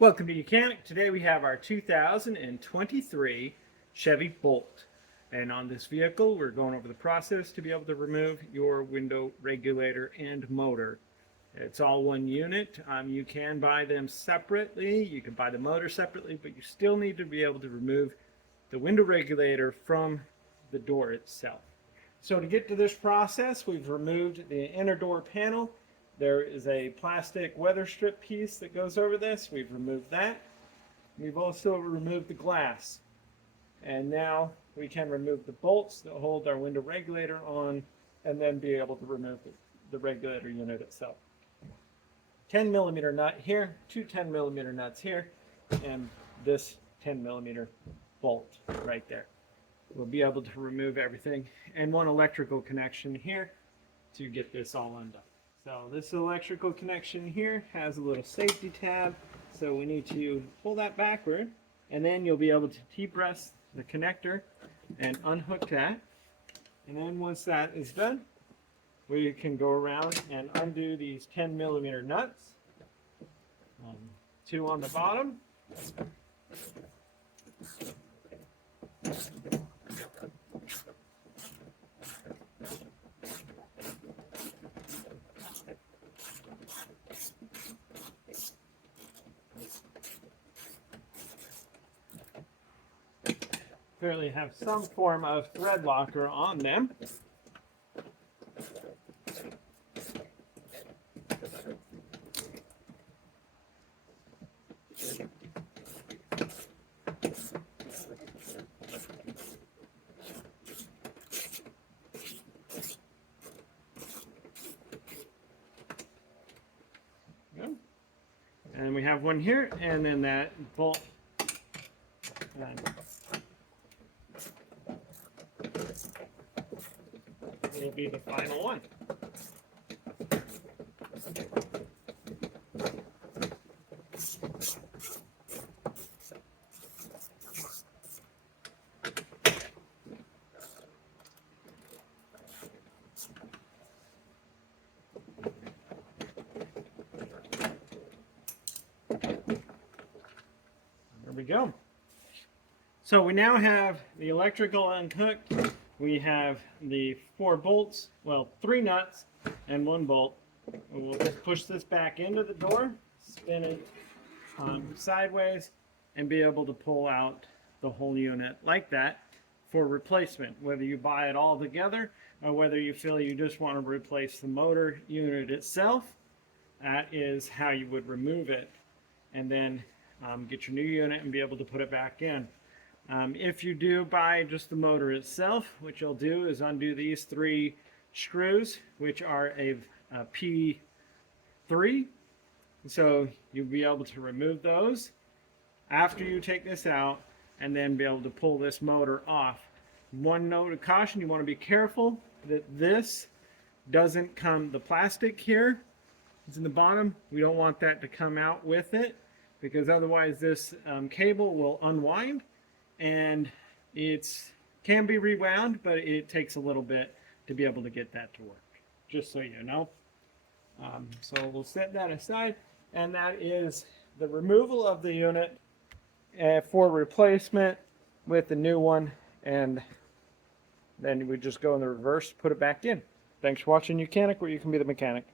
Welcome to Mechanic. Today we have our 2023 Chevy Bolt. And on this vehicle, we're going over the process to be able to remove your window regulator and motor. It's all one unit. You can buy them separately. You can buy the motor separately, but you still need to be able to remove the window regulator from the door itself. So to get to this process, we've removed the inner door panel. There is a plastic weather strip piece that goes over this. We've removed that. We've also removed the glass. And now we can remove the bolts that hold our window regulator on and then be able to remove the regulator unit itself. 10mm nut here, two 10mm nuts here, and this 10mm bolt right there. We'll be able to remove everything, and one electrical connection here to get this all undone. So this electrical connection here has a little safety tab, so we need to pull that backward, and then you'll be able to T-press the connector and unhook that. And then once that is done, we can go around and undo these 10mm nuts. Two on the bottom. Clearly have some form of thread locker on them. And we have one here, and then that bolt. Will be the final one. There we go. So we now have the electrical unhooked. We have the 4 bolts, well, 3 nuts and 1 bolt. We'll just push this back into the door, spin it sideways, and be able to pull out the whole unit like that for replacement. Whether you buy it all together or whether you feel you just want to replace the motor unit itself, that is how you would remove it, and then get your new unit and be able to put it back in. If you do buy just the motor itself, what you'll do is undo these 3 screws, which are a P3. So you'll be able to remove those after you take this out and then be able to pull this motor off. One note of caution, you want to be careful that this doesn't come, the plastic here, it's in the bottom, we don't want that to come out with it, because otherwise this cable will unwind. And it can be rewound, but it takes a little bit to be able to get that to work, just so you know. So we'll set that aside, and that is the removal of the unit for replacement with the new one, and then we just go in the reverse, put it back in. Thanks for watching Mechanic, where you can be the mechanic.